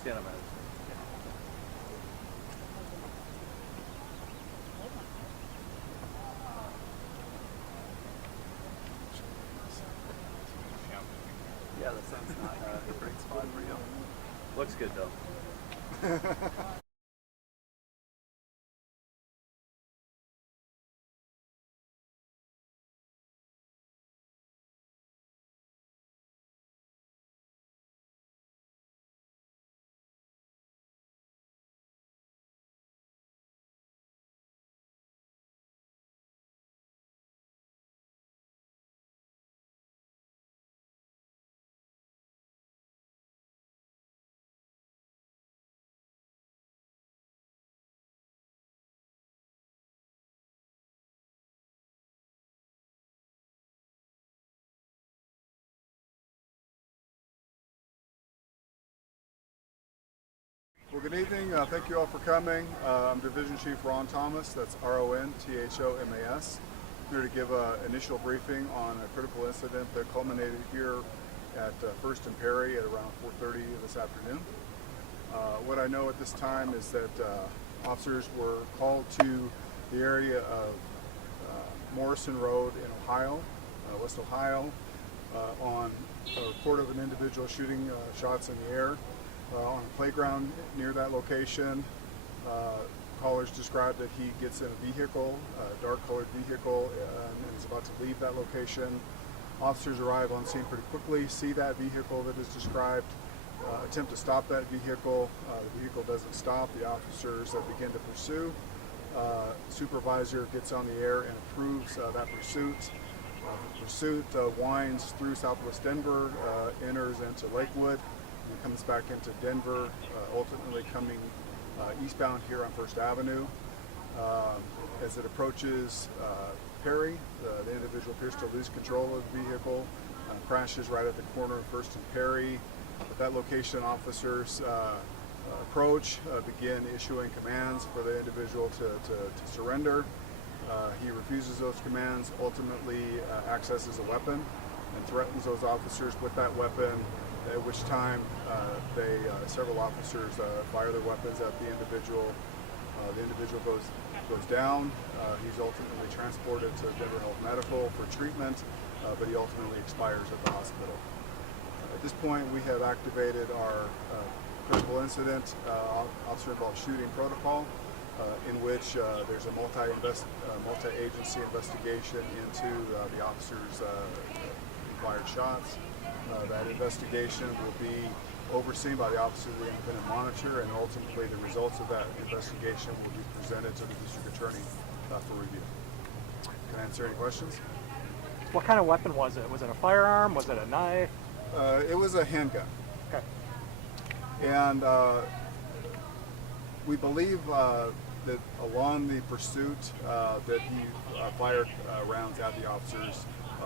stand up, man. Yeah, that sounds not a great spot for you. Looks good though. Well, good evening. Thank you all for coming. I'm Division Chief Ron Thomas. That's RONTHOMAS. I'm here to give an initial briefing on a critical incident that culminated here at 1st and Perry at around 4:30 this afternoon. What I know at this time is that officers were called to the area of Morrison Road in Ohio, West Ohio, on a report of an individual shooting shots in the air. On a playground near that location. Callers described that he gets in a vehicle, a dark-colored vehicle, and is about to leave that location. Officers arrive on scene pretty quickly, see that vehicle that is described, attempt to stop that vehicle. The vehicle doesn't stop. The officers begin to pursue. Supervisor gets on the air and approves that pursuit. The pursuit winds through Southwest Denver, enters into Lakewood, and comes back into Denver, ultimately coming eastbound here on 1st Avenue. As it approaches Perry, the individual appears to lose control of the vehicle, crashes right at the corner of 1st and Perry. At that location, officers approach, begin issuing commands for the individual to surrender. He refuses those commands, ultimately accesses a weapon and threatens those officers with that weapon, at which time several officers fire their weapons at the individual. The individual goes down. He's ultimately transported to Denver Health Medical for treatment, but he ultimately expires at the hospital. At this point, we have activated our critical incident officer-involved shooting protocol, in which there's a multi-agency investigation into the officer's fired shots. That investigation will be overseen by the Office of the Independent Monitor, and ultimately the results of that investigation will be presented to the District Attorney for review. Can I answer any questions? What kind of weapon was it? Was it a firearm? Was it a knife? It was a handgun. Okay. And we believe that along the pursuit that he fired rounds at the officers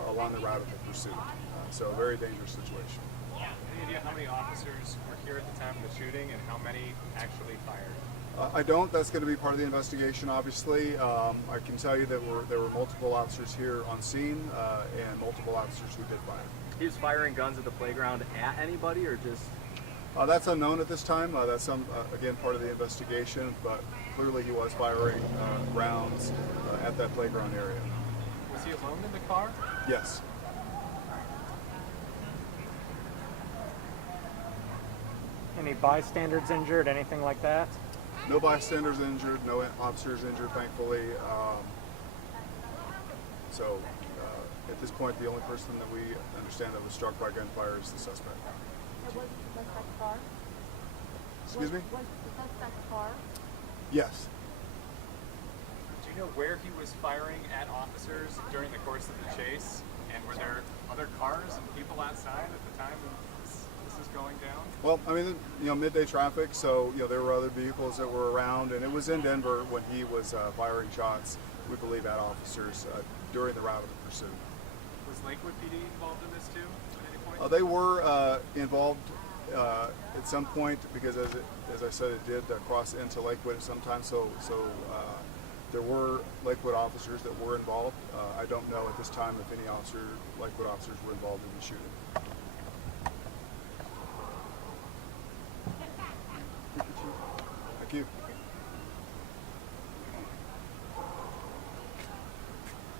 along the route of the pursuit. So a very dangerous situation. Any idea how many officers were here at the time of the shooting and how many actually fired? I don't. That's going to be part of the investigation, obviously. I can tell you that there were multiple officers here on scene and multiple officers who did fire. He was firing guns at the playground at anybody, or just? That's unknown at this time. That's again part of the investigation, but clearly he was firing rounds at that playground area. Was he alone in the car? Yes. Any bystanders injured? Anything like that? No bystanders injured, no officers injured, thankfully. So at this point, the only person that we understand that was struck by gunfire is the suspect. Was the suspect car? Excuse me? Was the suspect car? Yes. Do you know where he was firing at officers during the course of the chase? And were there other cars and people outside at the time this is going down? Well, I mean, midday traffic, so there were other vehicles that were around, and it was in Denver when he was firing shots, we believe, at officers during the route of the pursuit. Was Lakewood PD involved in this too at any point? They were involved at some point because, as I said, it did cross into Lakewood at some time. So there were Lakewood officers that were involved. I don't know at this time if any Lakewood officers were involved in the shooting. you.